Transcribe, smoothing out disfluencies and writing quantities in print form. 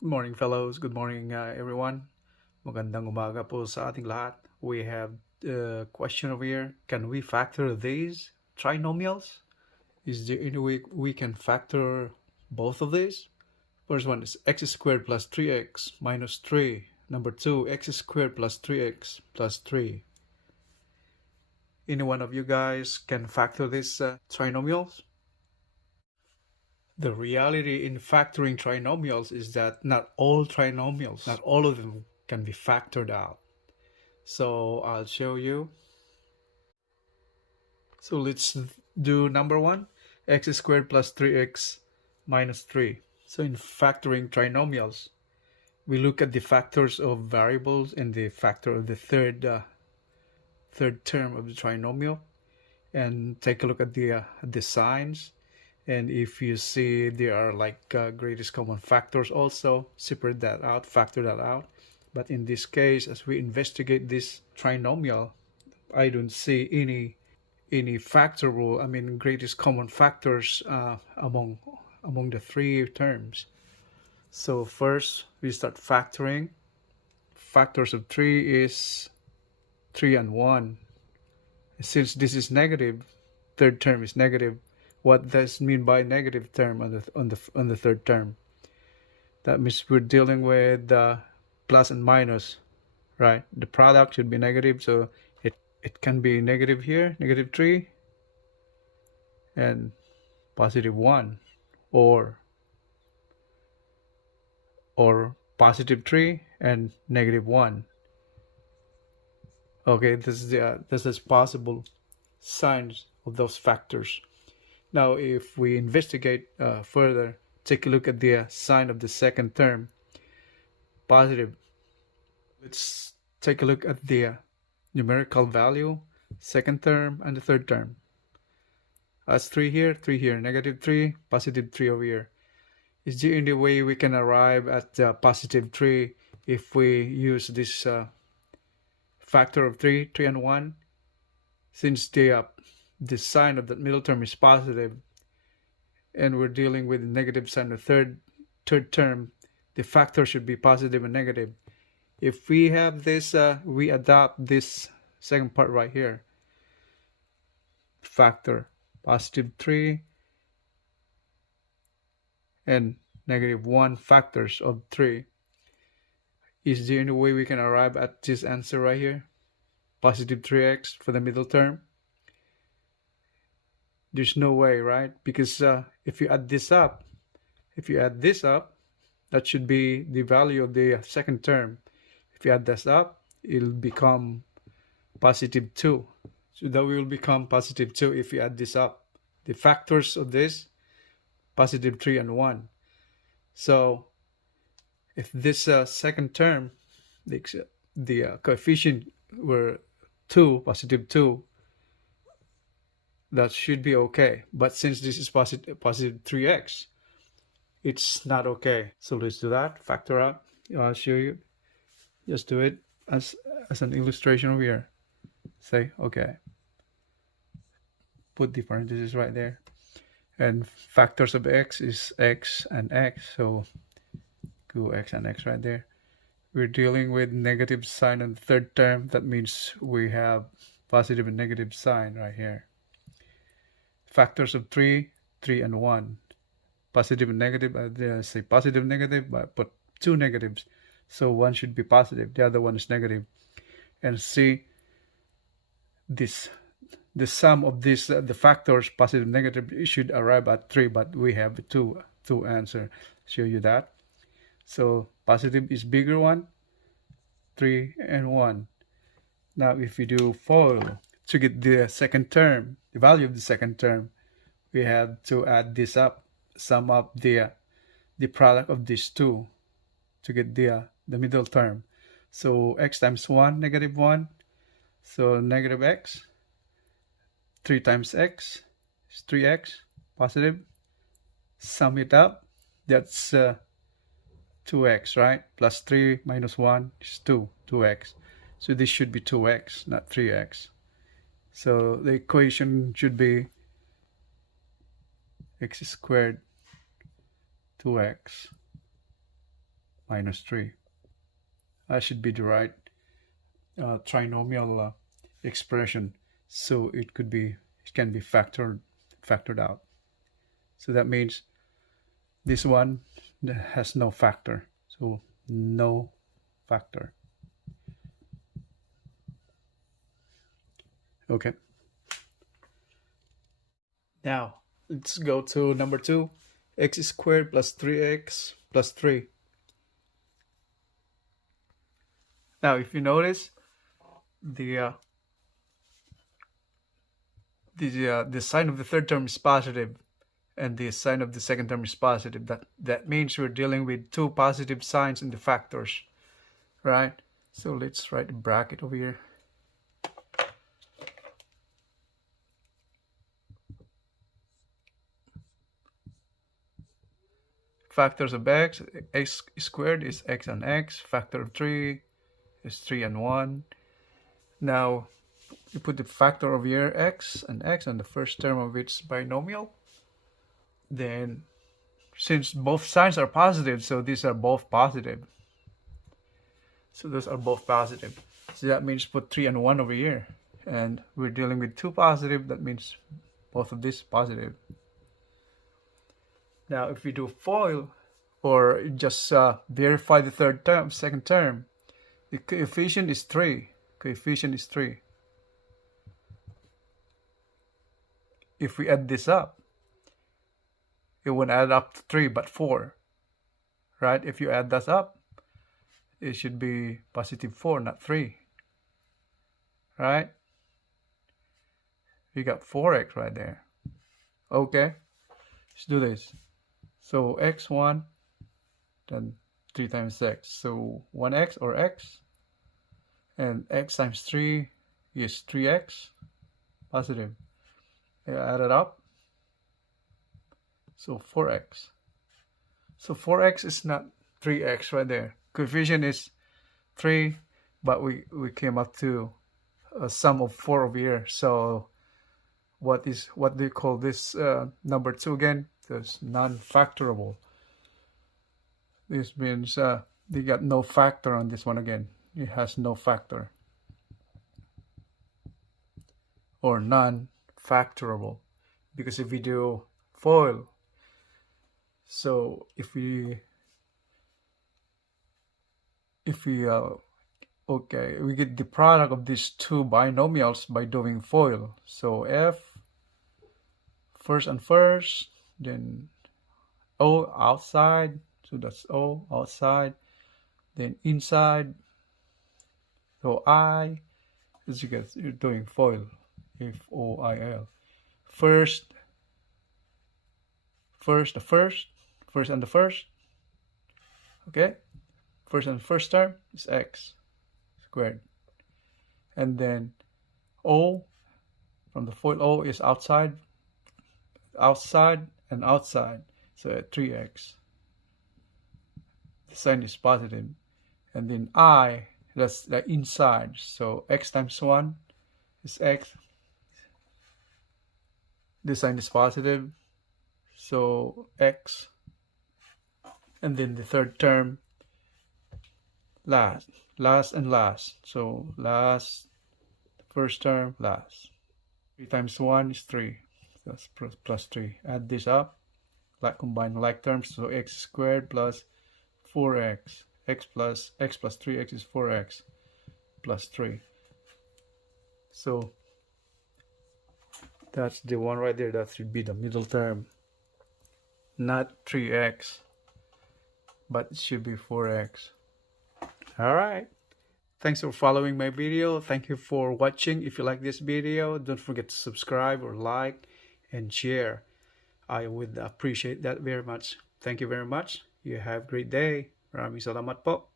Good morning, fellows. Good morning, everyone. Magandang umaga po sa ating lahat. We have a question over here. Can we factor these trinomials? Is there any way we can factor both of these? First one is x squared plus 3x minus 3. Number two, x squared plus 3x plus 3. Any one of you guys can factor these trinomials? The reality in factoring trinomials is that not all trinomials, not all of them can be factored out. So I'll show you. So let's do number one, x squared plus 3x minus 3. So in factoring trinomials, we look at the factors of variables and the factor of the third term of the trinomial, and take a look at the signs. And if you see there are like greatest common factors, also separate that out, factor that out. But in this case, as we investigate this trinomial, I don't see any factorable, I mean greatest common factors among the three terms. So first we start factoring. Factors of 3 is 3 and 1. Since this is negative, third term is negative. What does it mean by negative term on the third term? That means we're dealing with plus and minus, right? The product should be negative, so it can be negative here, negative 3, and positive 1, or positive 3 and negative 1. Okay, this is possible signs of those factors. Now, if we investigate further, take a look at the sign of the second term, positive. Let's take a look at the numerical value, second term and the third term. As 3 here, negative 3, positive 3 over here. Is there any way we can arrive at positive 3 if we use this factor of 3 and 1? Since the sign of that middle term is positive, and we're dealing with the negative sign of third term, the factor should be positive and negative. If we have this, we adopt this second part right here. Factor positive 3 and negative 1 factors of 3. Is there any way we can arrive at this answer right here? Positive 3x for the middle term? There's no way, right? Because if you add this up, that should be the value of the second term. If you add this up, it'll become positive 2. So that will become positive 2 if you add this up. The factors of this, positive 3 and 1. So if this second term, the coefficient were 2, positive 2, that should be okay. But since this is positive 3x, it's not okay. So let's do that. Factor out. I'll show you. Just do it as an illustration over here. Say okay. Put the parentheses right there. And factors of x is x and x. So go x and x right there. We're dealing with negative sign on the third term. That means we have positive and negative sign right here. Factors of 3 and 1. Positive and negative, say positive, negative, but put 2 negatives. So one should be positive, the other one is negative. And see this, the sum of these, the factors, positive, negative, it should arrive at 3, but we have two answer. Show you that. So positive is bigger one, 3 and 1. Now if we do FOIL, to get the second term, the value of the second term, we have to add this up, sum up the product of these two to get the middle term. So x times 1, negative 1, so negative x. 3 times x is 3x, positive. Sum it up, that's 2x, right? Plus 3 minus 1 is 2x. So this should be 2x, not 3x. So the equation should be x squared 2x minus 3. That should be the right trinomial expression. So it can be factored out. So that means this one has no factor. So no factor. Okay. Now let's go to number 2. X squared plus 3x plus 3. Now if you notice, the sign of the third term is positive and the sign of the second term is positive. That means we're dealing with two positive signs in the factors, right? So let's write a bracket over here. Factors of x squared is x and x. Factor of 3 is 3 and 1. Now you put the factor over here, x and the first term of its binomial. Then since both signs are positive, so these are both positive. So those are both positive. So that means put 3 and 1 over here. And we're dealing with two positive, that means both of these positive. Now if we do FOIL, or just verify the second term, the coefficient is 3. If we add this up, it won't add up to 3 but 4, right? If you add that up, it should be positive 4, not 3, right? We got 4x right there. Okay, let's do this. So x1, then 3 times x, so 1x or x, and x times 3 is 3x, positive. I add it up, so 4x. So 4x is not 3x right there. Coefficient is 3, but we came up to a sum of 4 over here. So what do you call this number 2 again? It's non-factorable. This means they got no factor on this one again. It has no factor, or non-factorable, because if we do FOIL, so if we okay, we get the product of these two binomials by doing FOIL. So f first and first, then O outside, so that's O outside, then inside, so I, as you guys, you're doing FOIL, FOIL. First and the first, okay? First and first term is x squared. And then O, from the FOIL, O is outside and outside, so at 3x. The sign is positive. And then I, that's the inside, so x times 1 is x. The sign is positive, so x. And then the third term, last and last, so last, first term, last. 3 times 1 is 3, so that's plus 3. Add this up, like combine like terms, so x squared plus 4x, x plus 3x is 4x plus 3. So that's the one right there. That should be the middle term, not 3x, but it should be 4x. All right, thanks for following my video. Thank you for watching. If you like this video, don't forget to subscribe or like and share. I would appreciate that very much. Thank you very much. You have a great day. Maraming salamat po.